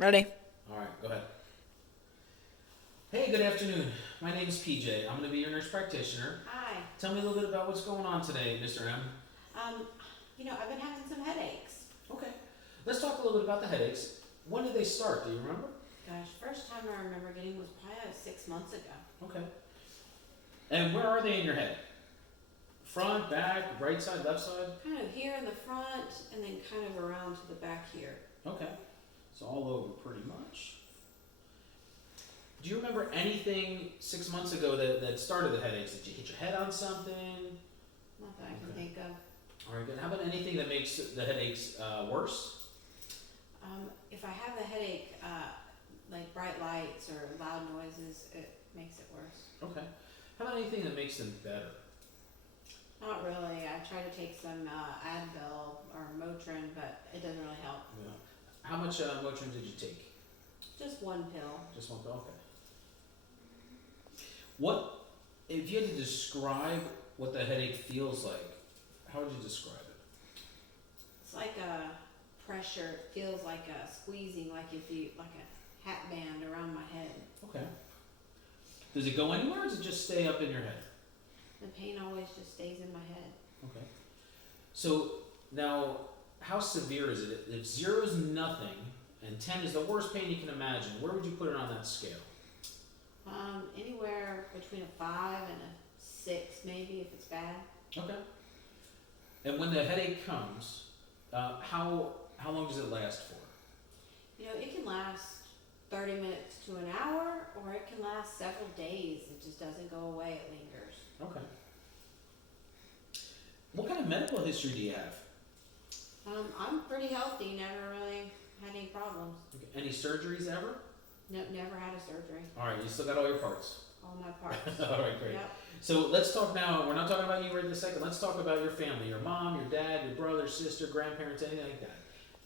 Ready? All right, go ahead. Hey, good afternoon. My name is PJ. I'm going to be your nurse practitioner. Hi. Tell me a little bit about what's going on today, Mr. M. Um, I've been having some headaches. Okay. Let's talk a little bit about the headaches. When did they start? Do you remember? Gosh, first time I remember getting was probably 6 months ago. Okay. And where are they in your head? Front, back, right side, left side? Kind of here in the front and then kind of around to the back here. Okay. So all over pretty much. Do you remember anything 6 months ago that started the headaches? Did you hit your head on something? Not that I can Okay. think of. All right, good. How about anything that makes the headaches worse? If I have the headache, like bright lights or loud noises, it makes it worse. Okay. How about anything that makes them better? Not really. I try to take some Advil or Motrin, but it doesn't really help. Yeah. How much Motrin did you take? Just one pill. Just one pill. Okay. What if you had to describe what the headache feels like? How would you describe it? It's like a pressure. It feels like a squeezing, like if you like a hat band around my head. Okay. Does it go anywhere, or does it just stay up in your head? The pain always just stays in my head. Okay. So now, how severe is it? If 0 is nothing and 10 is the worst pain you can imagine, where would you put it on that scale? Anywhere between a 5 and a 6, maybe if it's bad. Okay. And when the headache comes, how long does it last for? It can last 30 minutes to an hour, or it can last several days. It just doesn't go away. It lingers. Okay. What kind of medical history do you have? I'm pretty healthy. Never really had any problems. Okay. Any surgeries ever? No, never had a surgery. All right, you still got all your parts. All my parts. All right, great. Yep. So let's talk now. We're not talking about you right this second. Let's talk about your family, your mom, your dad, your brother, sister, grandparents, anything like that.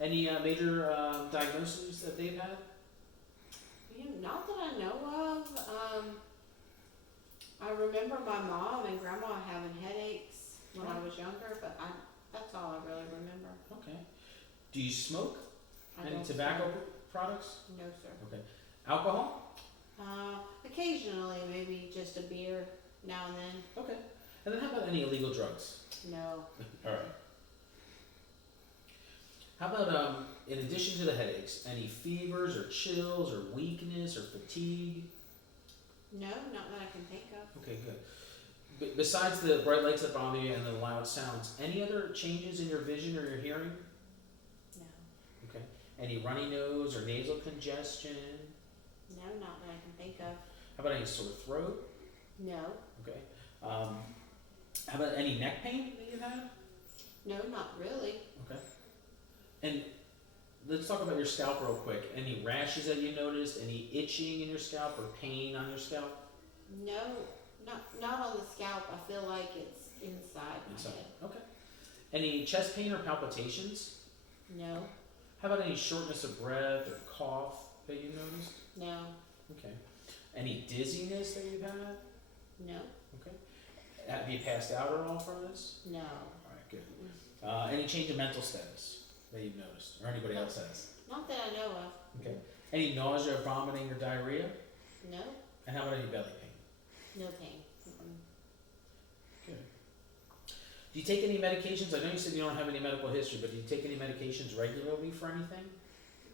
Any major diagnoses that they've had? Not that I know of. I remember my mom and grandma having headaches when I was younger, but that's all I really remember. Okay. Do you smoke? I Any don't tobacco smoke. products? No, sir. Okay. Alcohol? Occasionally, maybe just a beer now and then. Okay. And then how about any illegal drugs? No. All right. How about in addition to the headaches, any fevers or chills or weakness or fatigue? No, not that I can think of. Okay, good. Besides the bright lights that bother you and the loud sounds, any other changes in your vision or your hearing? No. Okay. Any runny nose or nasal congestion? No, not that I can think of. How about any sore throat? No. Okay. How about any neck pain that you've had? No, not really. Okay. And let's talk about your scalp real quick. Any rashes that you noticed? Any itching in your scalp or pain on your scalp? No, not on the scalp. I feel like it's inside my Inside. head. Okay. Any chest pain or palpitations? No. How about any shortness of breath or cough that you noticed? No. Okay. Any dizziness that you've had? No. Okay. Have you passed out at all from this? No. All right, good. Any change in mental status that you've noticed, or anybody else has? Not that I know of. Okay. Any nausea, vomiting, or diarrhea? No. And how about any belly pain? No pain. Good. Do you take any medications? I know you said you don't have any medical history, but do you take any medications regularly for anything?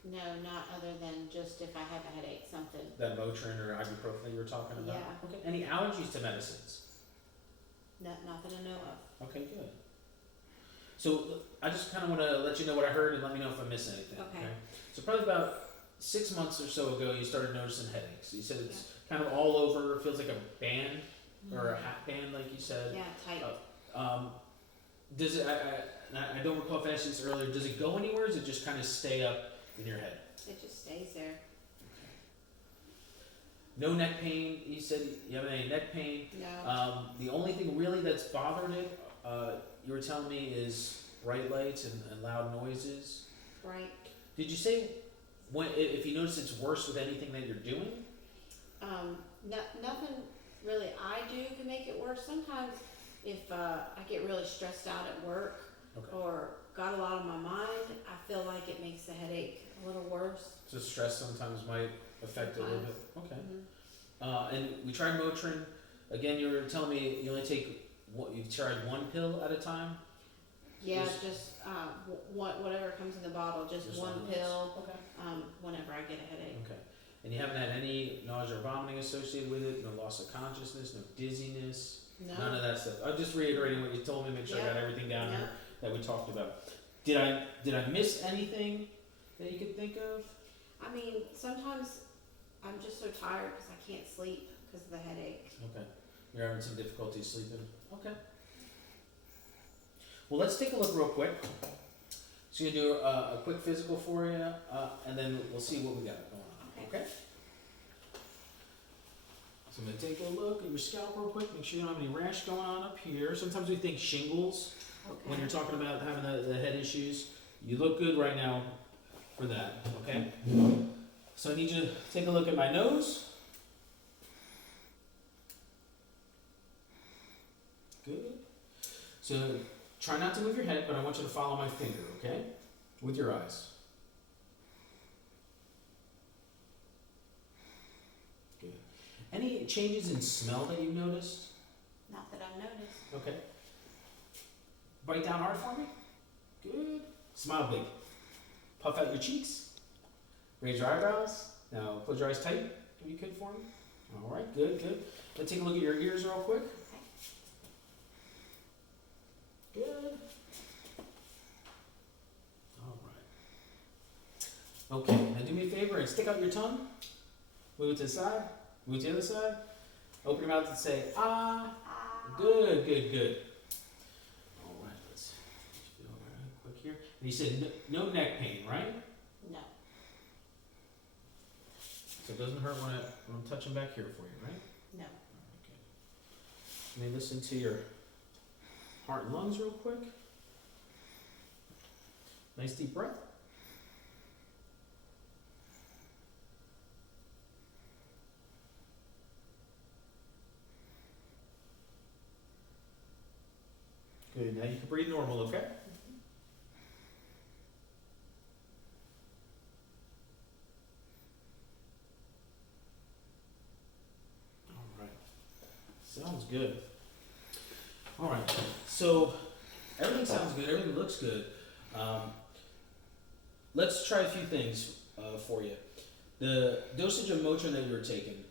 No, not other than just if I have a headache, something. That Motrin or ibuprofen that you were talking about? Yeah. Okay. Any allergies to medicines? Not that I know of. Okay, good. So I just kind of want to let you know what I heard and let me know if I miss anything. Okay. So probably about 6 months or so ago, you started noticing headaches. You said it's kind of all over. Feels like a band or a hat band, like you said. Yeah, tight. Does it? I don't recall if I asked you this earlier. Does it go anywhere? Or does it just kind of stay up in your head? It just stays there. No neck pain. You said you haven't any neck pain. No. The only thing really that's bothered it, you were telling me, is bright lights and loud noises. Right. Did you say if you notice it's worse with anything that you're doing? Nothing really I do can make it worse. Sometimes if I get really stressed out at work, Okay. or got a lot on my mind, I feel like it makes the headache a little worse. So stress sometimes might affect it a little bit. Okay. Mhm. And we tried Motrin. Again, you were telling me you only take you've tried one pill at a time. Yeah, Just- just whatever comes in the bottle, just Just one one of those. pill. Okay. Whenever I get a headache. Okay. And you haven't had any nausea or vomiting associated with it, no loss of consciousness, no dizziness, No. none of that stuff. I'm just reiterating what you told me, make sure I got everything down Yeah. here that we talked about. Did I miss anything that you could think of? I mean, sometimes I'm just so tired because I can't sleep because of the headache. Okay. You're having some difficulty sleeping? Okay. Well, let's take a look real quick. So, you're going to do a quick physical for you, and then we'll see what we got going on. Okay. Okay? So, I'm going to take a look at your scalp real quick, make sure you don't have any rash going on up here. Sometimes we think shingles when you're talking about having the head issues. You look good right now for that, okay? So, I need you to take a look at my nose. Good. So try not to move your head, but I want you to follow my finger, okay? With your eyes. Good. Any changes in smell that you've noticed? Not that I've noticed. Okay. Bite down hard for me. Good. Smile big. Puff out your cheeks. Raise your eyebrows. Now close your eyes tight if you could for me. All right, good, good. Let's take a look at your ears real quick. Good. All right. Okay, now do me a favor and stick out your tongue. Move it to the side. Move it to the other side. Open your mouth and say, ah. Good, good, good. All right, let's feel right quick here. And you said no neck pain, right? No. So it doesn't hurt when I'm touching back here for you, right? No. Okay. Let me listen to your heart and lungs real quick. Nice deep breath. Good. Now you can breathe normal, okay? All right. Sounds good. All right. So everything sounds good. Everything looks good. Let's try a few things for you. The dosage of Motrin that you're taking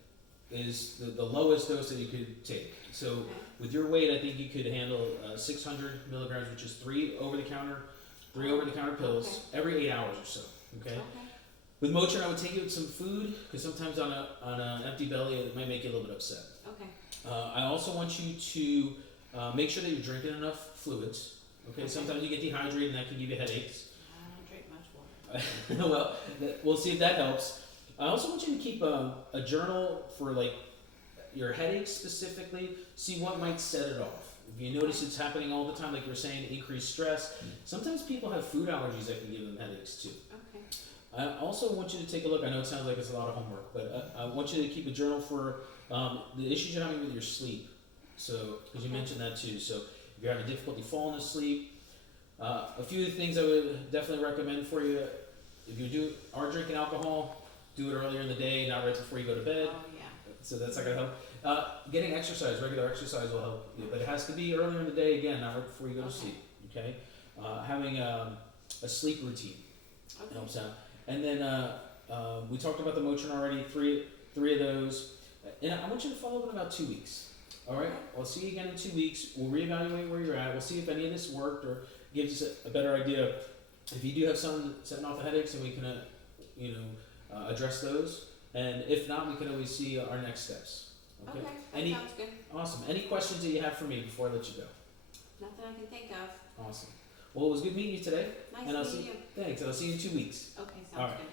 is the lowest dose that you could take. So Okay. with your weight, I think you could handle 600 milligrams, which is three over-the-counter pills every 8 hours or so. Okay. With Motrin, I would take it with some food because sometimes on an empty belly it might make you a little bit upset. Okay. I also want you to make sure that you're drinking enough fluids. Okay. Sometimes you get dehydrated and that can give you headaches. I don't drink much water. Well, we'll see if that helps. I also want you to keep a journal for like your headaches specifically. See what might set it off. If you notice it's happening all the time, like you were saying, increased stress. Sometimes people have food allergies that can give them headaches too. Okay. I also want you to take a look. I know it sounds like it's a lot of homework, but I want you to keep a journal for the issues you're having with your sleep. So, because you mentioned that too. So, if you're having difficulty falling asleep, a few of the things I would definitely recommend for you. If you are drinking alcohol, do it earlier in the day, not right before you go to bed. Oh yeah. So that's not gonna help. Getting exercise, regular exercise will help you, but it has to be earlier in the day again, not right before you go to sleep. Okay. Having a sleep routine helps out. And then we talked about the Motrin already. Three of those. And I want you to follow up in about 2 weeks. All right. I'll see you again in 2 weeks. We'll reevaluate where you're at. We'll see if any of this worked or gives us a better idea. If you do have something setting off the headaches, and we can, address those. And if not, we can always see our next steps. Okay. That sounds good. Awesome. Any questions that you have for me before I let you go? Nothing I can think of. Awesome. Well, it was good meeting you today. Nice And I'll meeting see you. Thanks. I'll see you in 2 weeks. Okay, All sounds right. good.